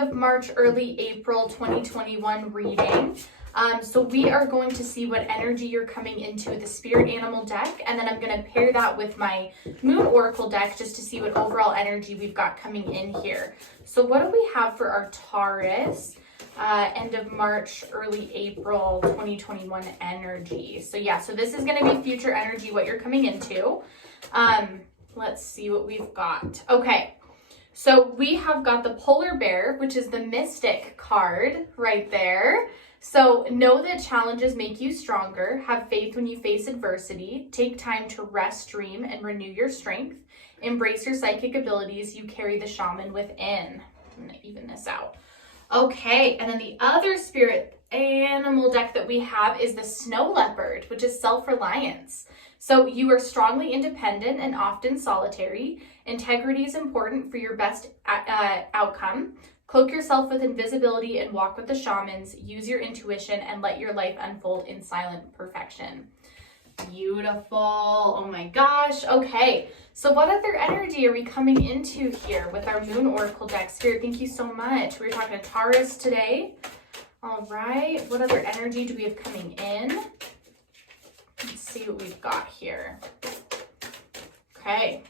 Of March, early April 2021 reading. So we are going to see what energy you're coming into the spirit animal deck, and then I'm going to pair that with my moon oracle deck just to see what overall energy we've got coming in here. So what do we have for our Taurus end of March, early April 2021 energy? So yeah, so this is going to be future energy, what you're coming into. Let's see what we've got. Okay. So we have got the polar bear, which is the mystic card right there. So know that challenges make you stronger. Have faith when you face adversity. Take time to rest, dream, and renew your strength. Embrace your psychic abilities. You carry the shaman within. I'm going to even this out. Okay, and then the other spirit animal deck that we have is the snow leopard, which is self-reliance. So you are strongly independent and often solitary. Integrity is important for your best outcome. Cloak yourself with invisibility and walk with the shamans. Use your intuition and let your life unfold in silent perfection. Beautiful. Oh my gosh. Okay. So what other energy are we coming into here with our moon oracle deck? Spirit, thank you so much. We're talking to Taurus today. All right. What other energy do we have coming in? Let's see what we've got here. Okay.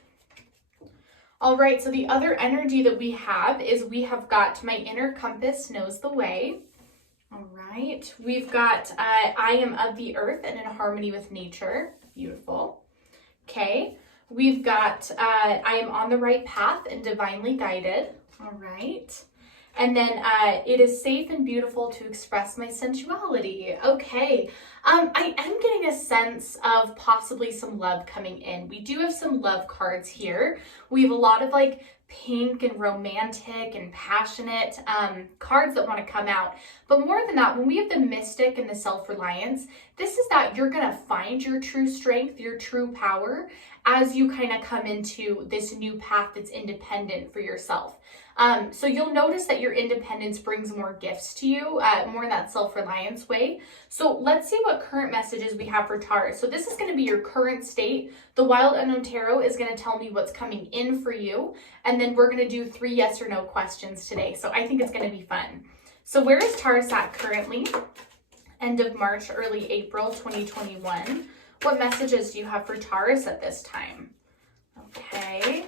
All right, so the other energy that we have is we have got my inner compass knows the way. All right. We've got I am of the earth and in harmony with nature. Beautiful. Okay. We've got I am on the right path and divinely guided. All right. And then it is safe and beautiful to express my sensuality. Okay. I am getting a sense of possibly some love coming in. We do have some love cards here. We have a lot of like pink and romantic and passionate cards that want to come out. But more than that, when we have the mystic and the self-reliance, this is that you're going to find your true strength, your true power as you kind of come into this new path that's independent for yourself. So you'll notice that your independence brings more gifts to you, more in that self-reliance way. So let's see what current messages we have for Taurus. So this is going to be your current state. The Wild Unknown Tarot is going to tell me what's coming in for you. And then we're going to do 3 yes or no questions today. So I think it's going to be fun. So where is Taurus at currently? End of March, early April 2021. What messages do you have for Taurus at this time? Okay.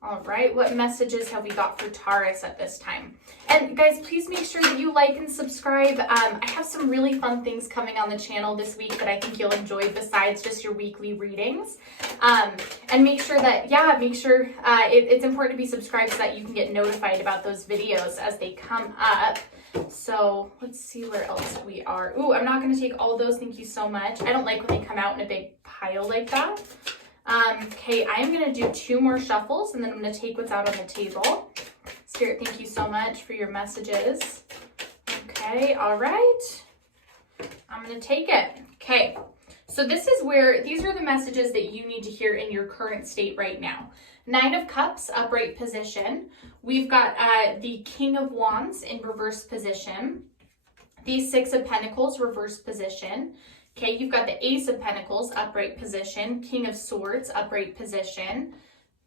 All right, what messages have we got for Taurus at this time? And guys, please make sure that you like and subscribe. I have some really fun things coming on the channel this week that I think you'll enjoy besides just your weekly readings. And make sure that, it's important to be subscribed so that you can get notified about those videos as they come up. So let's see where else we are. Ooh, I'm not going to take all those. Thank you so much. I don't like when they come out in a big pile like that. Okay, I am going to do 2 more shuffles and then I'm going to take what's out on the table. Spirit, thank you so much for your messages. Okay, all right. I'm going to take it. Okay, so this is where, these are the messages that you need to hear in your current state right now. 9 of Cups, upright position. We've got the King of Wands in reverse position. The 6 of Pentacles, reverse position. Okay, you've got the Ace of Pentacles, upright position, King of Swords, upright position.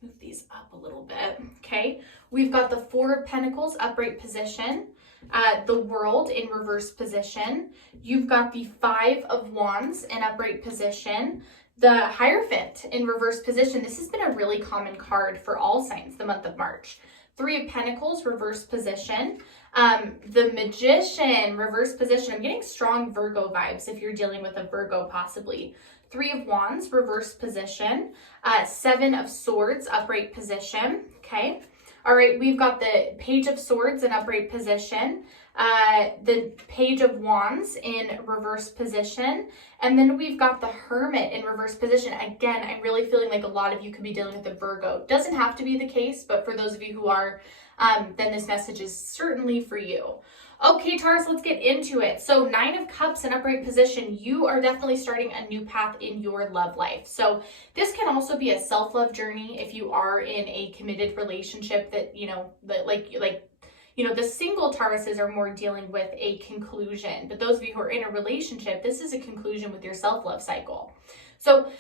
Move these up a little bit. Okay, we've got the 4 of Pentacles, upright position, the World in reverse position. You've got the 5 of Wands in upright position, the Hierophant in reverse position. This has been a really common card for all signs the month of March. 3 of Pentacles, reverse position. The Magician, reverse position. I'm getting strong Virgo vibes if you're dealing with a Virgo possibly. 3 of Wands, reverse position. 7 of Swords, upright position. Okay. All right, we've got the Page of Swords in upright position. The Page of Wands in reverse position. And then we've got the Hermit in reverse position. Again, I'm really feeling like a lot of you could be dealing with a Virgo. Doesn't have to be the case, but for those of you who are, then this message is certainly for you. Okay, Taurus, let's get into it. So 9 of Cups in upright position, you are definitely starting a new path in your love life. So this can also be a self-love journey if you are in a committed relationship that, the single Tauruses are more dealing with a conclusion. But those of you who are in a relationship, this is a conclusion with your self-love cycle. So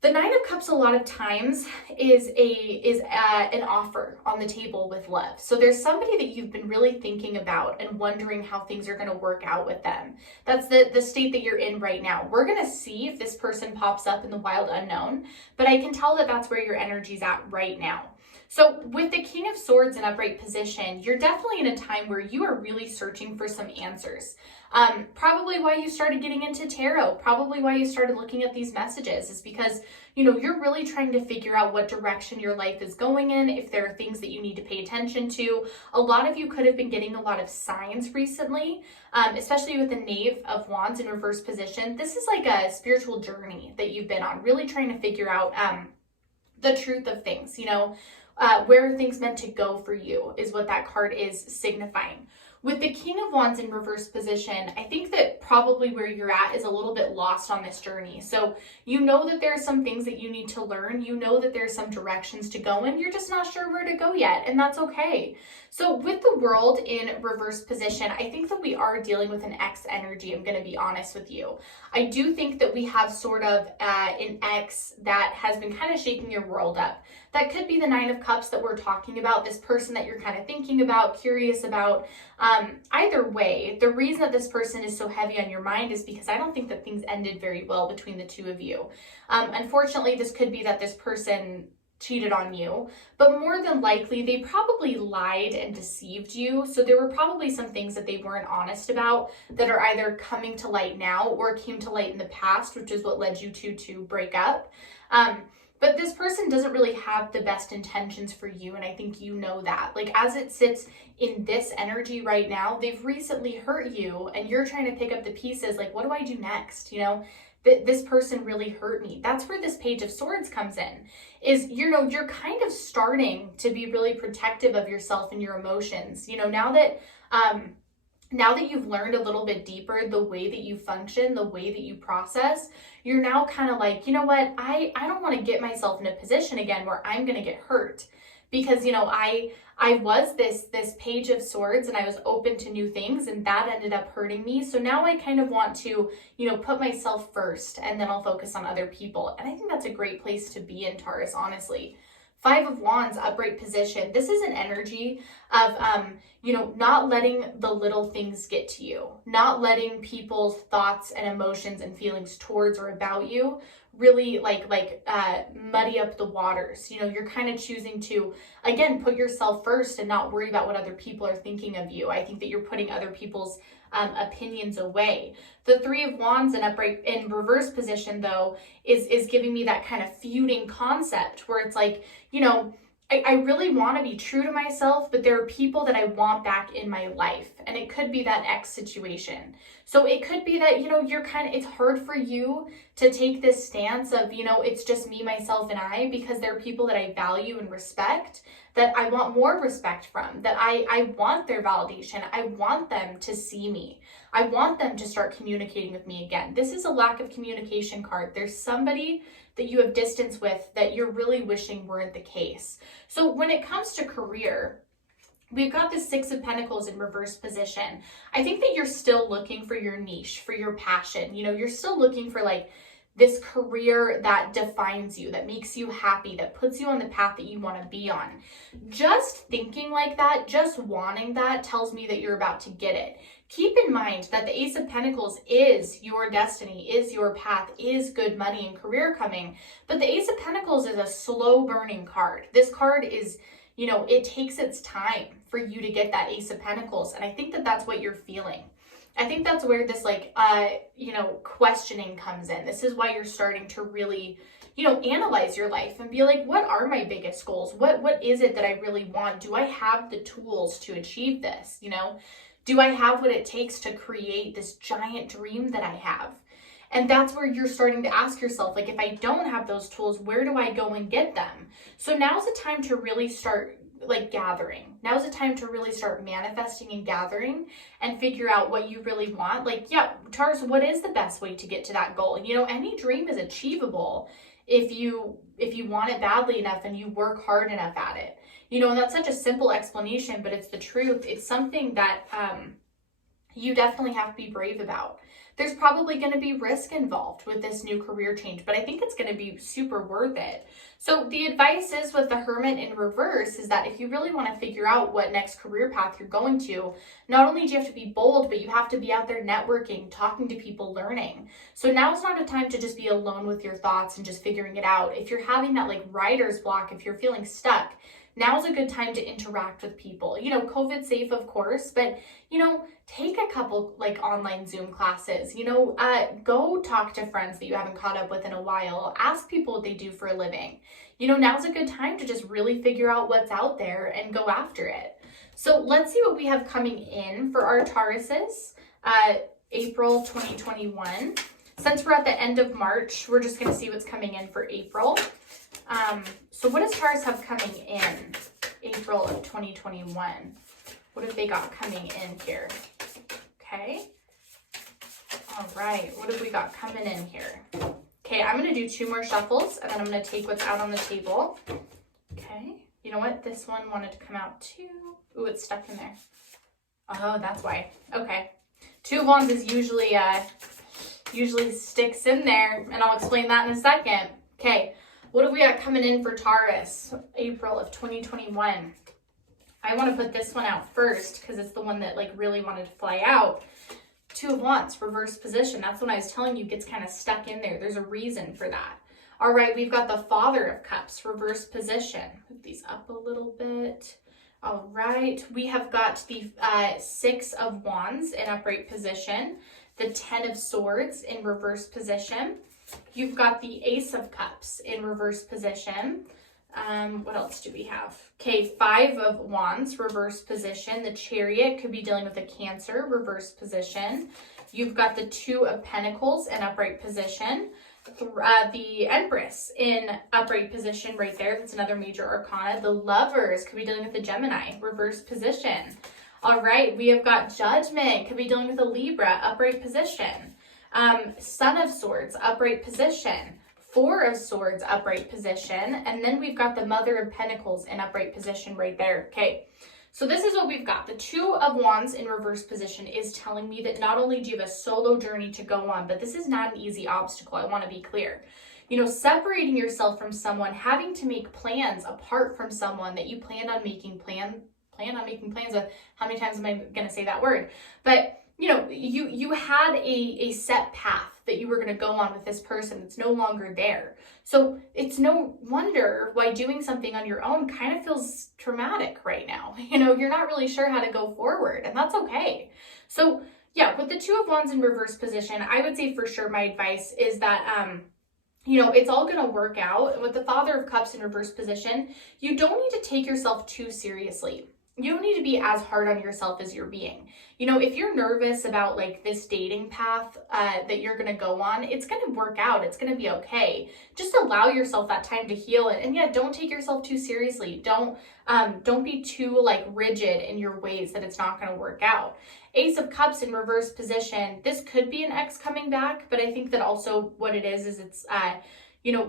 The Nine of Cups a lot of times is an offer on the table with love. So there's somebody that you've been really thinking about and wondering how things are going to work out with them. That's the state that you're in right now. We're going to see if this person pops up in the wild unknown, but I can tell that that's where your energy's at right now. So with the King of Swords in upright position, you're definitely in a time where you are really searching for some answers. Probably why you started getting into tarot, probably why you started looking at these messages is because, you're really trying to figure out what direction your life is going in, if there are things that you need to pay attention to. A lot of you could have been getting a lot of signs recently, especially with the Knave of Wands in reverse position. This is like a spiritual journey that you've been on, really trying to figure out the truth of things, where are things meant to go for you is what that card is signifying. With the King of Wands in reverse position, I think that probably where you're at is a little bit lost on this journey. So you know that there are some things that you need to learn. You know that there's some directions to go in. You're just not sure where to go yet, and that's okay. So with the World in reverse position, I think that we are dealing with an X energy. I'm going to be honest with you. I do think that we have sort of an X that has been kind of shaking your world up. That could be the Nine of Cups that we're talking about, this person that you're kind of thinking about, curious about. Either way, the reason that this person is so heavy on your mind is because I don't think that things ended very well between the two of you. Unfortunately, this could be that this person cheated on you, but more than likely they probably lied and deceived you. So there were probably some things that they weren't honest about that are either coming to light now or came to light in the past, which is what led you to break up. But this person doesn't really have the best intentions for you, and I think you know that. Like, as it sits in this energy right now, they've recently hurt you, and you're trying to pick up the pieces, like, what do I do next? This person really hurt me. That's where this Page of Swords comes in, is, you're kind of starting to be really protective of yourself and your emotions. Now that you've learned a little bit deeper the way that you function, the way that you process, you're now kind of like, you know what, I don't want to get myself in a position again where I'm going to get hurt. Because, I was this Page of Swords and I was open to new things, and that ended up hurting me. So now I kind of want to, put myself first, and then I'll focus on other people. And I think that's a great place to be in, Taurus, honestly. Five of Wands, upright position. This is an energy of, not letting the little things get to you, not letting people's thoughts and emotions and feelings towards or about you really muddy up the waters. You're kind of choosing to, again, put yourself first and not worry about what other people are thinking of you. I think that you're putting other people's opinions away. The Three of Wands in reverse position, though, is giving me that kind of feuding concept where it's like, I really want to be true to myself, but there are people that I want back in my life. And it could be that X situation. So it could be that, it's hard for you to take this stance of, it's just me, myself, and I, because there are people that I value and respect, that I want more respect from, that I want their validation. I want them to see me. I want them to start communicating with me again. This is a lack of communication card. There's somebody that you have distance with that you're really wishing weren't the case. So when it comes to career, we've got the Six of Pentacles in reverse position. I think that you're still looking for your niche, for your passion. You're still looking for this career that defines you, that makes you happy, that puts you on the path that you want to be on. Just thinking like that, just wanting that, tells me that you're about to get it. Keep in mind that the Ace of Pentacles is your destiny, is your path, is good money and career coming. But the Ace of Pentacles is a slow burning card. This card is, it takes its time for you to get that Ace of Pentacles. And I think that that's what you're feeling. I think that's where this questioning comes in. This is why you're starting to really, analyze your life and be like, what are my biggest goals? What is it that I really want? Do I have the tools to achieve this? Do I have what it takes to create this giant dream that I have? And that's where you're starting to ask yourself, if I don't have those tools, where do I go and get them? So now's the time to really start gathering. Now's the time to really start manifesting and gathering and figure out what you really want. Taurus, what is the best way to get to that goal? Any dream is achievable if you want it badly enough and you work hard enough at it. And that's such a simple explanation, but it's the truth. It's something that you definitely have to be brave about. There's probably going to be risk involved with this new career change, but I think it's going to be super worth it. So the advice is with the Hermit in reverse is that if you really want to figure out what next career path you're going to, not only do you have to be bold, but you have to be out there networking, talking to people, learning. So now is not a time to just be alone with your thoughts and just figuring it out. If you're having that like writer's block, if you're feeling stuck, now's a good time to interact with people. COVID safe, of course, but, take a couple like online Zoom classes, go talk to friends that you haven't caught up with in a while. Ask people what they do for a living. Now's a good time to just really figure out what's out there and go after it. So let's see what we have coming in for our Tauruses, April 2021. Since we're at the end of March, we're just going to see what's coming in for April. So what does Taurus have coming in April of 2021? What have they got coming in here? Okay. All right. What have we got coming in here? Okay, I'm going to do 2 more shuffles, and then I'm going to take what's out on the table. Okay. You know what? This one wanted to come out too. Ooh, it's stuck in there. Oh, that's why. Okay. 2 of Wands is usually sticks in there, and I'll explain that in a second. Okay. What have we got coming in for Taurus, April of 2021? I want to put this one out first because it's the one that like really wanted to fly out. 2 of Wands, reverse position. That's when I was telling you gets kind of stuck in there. There's a reason for that. All right, we've got the Father of Cups, reverse position. Move these up a little bit. All right, we have got the 6 of Wands in upright position, the 10 of Swords in reverse position. You've got the Ace of Cups in reverse position. What else do we have? Okay, 5 of Wands, reverse position. The Chariot could be dealing with a Cancer, reverse position. You've got the 2 of Pentacles in upright position. The Empress in upright position right there. That's another major arcana. The Lovers could be dealing with a Gemini, reverse position. All right, we have got Judgment, could be dealing with a Libra, upright position. Son of Swords, upright position. 4 of Swords, upright position. And then we've got the Mother of Pentacles in upright position right there. Okay, so this is what we've got. The 2 of Wands in reverse position is telling me that not only do you have a solo journey to go on, but this is not an easy obstacle. I want to be clear. Separating yourself from someone, having to make plans apart from someone that you planned on making plans with. How many times am I going to say that word? But you had a set path that you were going to go on with this person that's no longer there. So it's no wonder why doing something on your own kind of feels traumatic right now. You're not really sure how to go forward, and that's okay. So yeah, with the 2 of Wands in reverse position, I would say for sure my advice is that, it's all going to work out. With the Father of Cups in reverse position, you don't need to take yourself too seriously. You don't need to be as hard on yourself as you're being. If you're nervous about like this dating path that you're going to go on, it's going to work out. It's going to be okay. Just allow yourself that time to heal it. And yeah, don't take yourself too seriously. Don't be too like rigid in your ways that it's not going to work out. Ace of Cups in reverse position. This could be an ex coming back, but I think that also what it is it's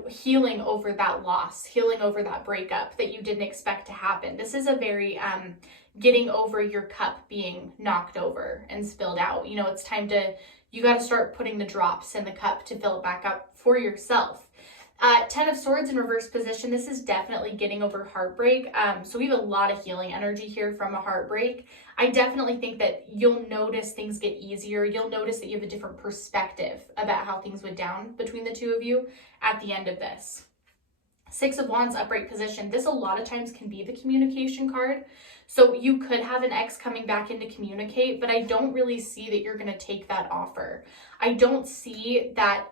healing over that loss, healing over that breakup that you didn't expect to happen. This is a very getting over your cup being knocked over and spilled out. It's time you got to start putting the drops in the cup to fill it back up for yourself. 10 of Swords in reverse position. This is definitely getting over heartbreak. So we have a lot of healing energy here from a heartbreak. I definitely think that you'll notice things get easier. You'll notice that you have a different perspective about how things went down between the 2 of you at the end of this. 6 of Wands, upright position. This a lot of times can be the communication card. So you could have an ex coming back in to communicate, but I don't really see that you're going to take that offer. I don't see that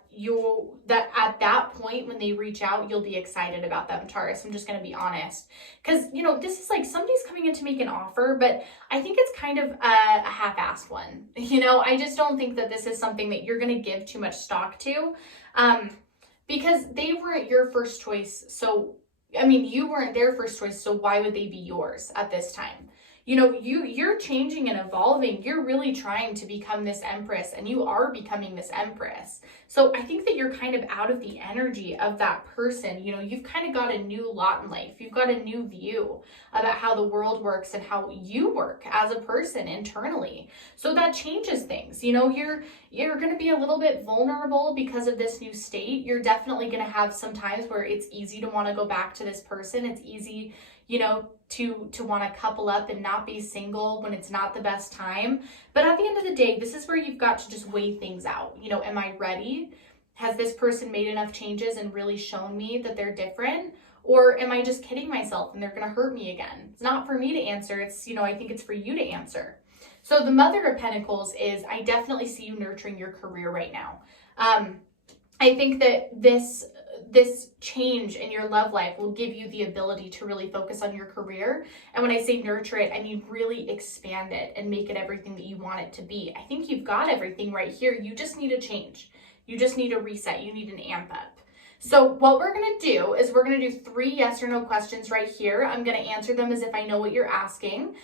that at that point when they reach out, you'll be excited about them, Taurus. I'm just going to be honest. Because, this is like somebody's coming in to make an offer, but I think it's kind of a half-assed one. I just don't think that this is something that you're going to give too much stock to. Because they weren't your first choice. So, you weren't their first choice. So why would they be yours at this time? You know, you're changing and evolving. You're really trying to become this empress, and you are becoming this empress. So I think that you're kind of out of the energy of that person. You know, you've kind of got a new lot in life. You've got a new view about how the world works and how you work as a person internally. So that changes things. You know, you're going to be a little bit vulnerable because of this new state. You're definitely going to have some times where it's easy to want to go back to this person. It's easy, you know, to want to couple up and not be single when it's not the best time. But at the end of the day, this is where you've got to just weigh things out. You know, am I ready? Has this person made enough changes and really shown me that they're different? Or am I just kidding myself and they're going to hurt me again? It's not for me to answer. It's, you know, I think it's for you to answer. So the Mother of Pentacles is, I definitely see you nurturing your career right now. I think that this change in your love life will give you the ability to really focus on your career. And when I say nurture it, I mean really expand it and make it everything that you want it to be. I think you've got everything right here. You just need a change. You just need a reset. You need an amp up. So what we're going to do is we're going to do 3 yes or no questions right here. I'm going to answer them as if I know what you're asking.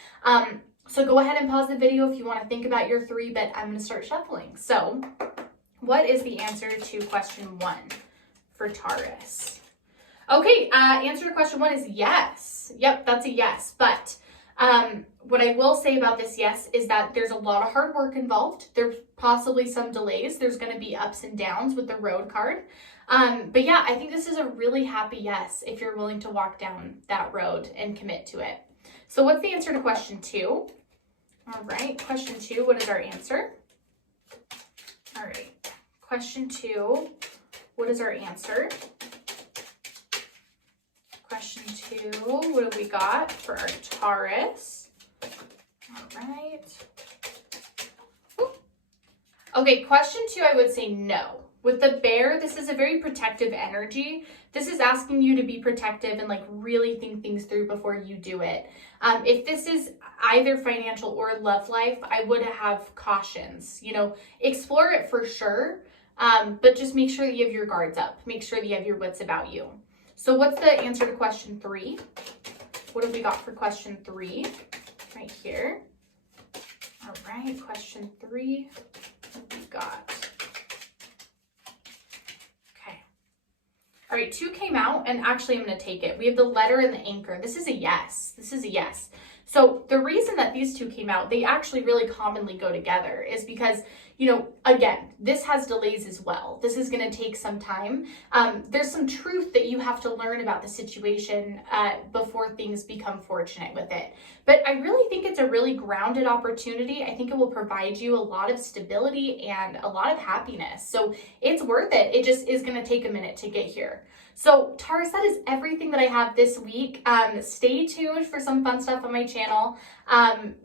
So go ahead and pause the video if you want to think about your 3, but I'm going to start shuffling. So what is the answer to question 1 for Taurus? Okay, answer to question 1 is yes. Yep, that's a yes. But what I will say about this yes is that there's a lot of hard work involved. There's possibly some delays. There's going to be ups and downs with the road card. But yeah, I think this is a really happy yes if you're willing to walk down that road and commit to it. So what's the answer to question 2? All right, question 2, what is our answer? All right, question 2, what is our answer? Question 2, what do we got for our Taurus? All right. Ooh. Okay, question 2, I would say no. With the bear, this is a very protective energy. This is asking you to be protective and like really think things through before you do it. If this is either financial or love life, I would have cautions. You know, explore it for sure, but just make sure that you have your guards up. Make sure that you have your wits about you. So what's the answer to question 3? What have we got for question 3? Right here. All right, question 3. What have we got? All right, 2 came out, and actually I'm going to take it. We have the letter and the anchor. This is a yes. This is a yes. So the reason that these 2 came out, they actually really commonly go together, is because, you know, again, this has delays as well. This is going to take some time. There's some truth that you have to learn about the situation before things become fortunate with it. But I really think it's a really grounded opportunity. I think it will provide you a lot of stability and a lot of happiness. So it's worth it. It just is going to take a minute to get here. So Taurus, that is everything that I have this week. Stay tuned for some fun stuff on my channel,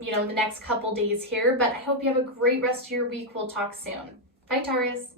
you know, the next couple days here. But I hope you have a great rest of your week. We'll talk soon. Bye, Taurus.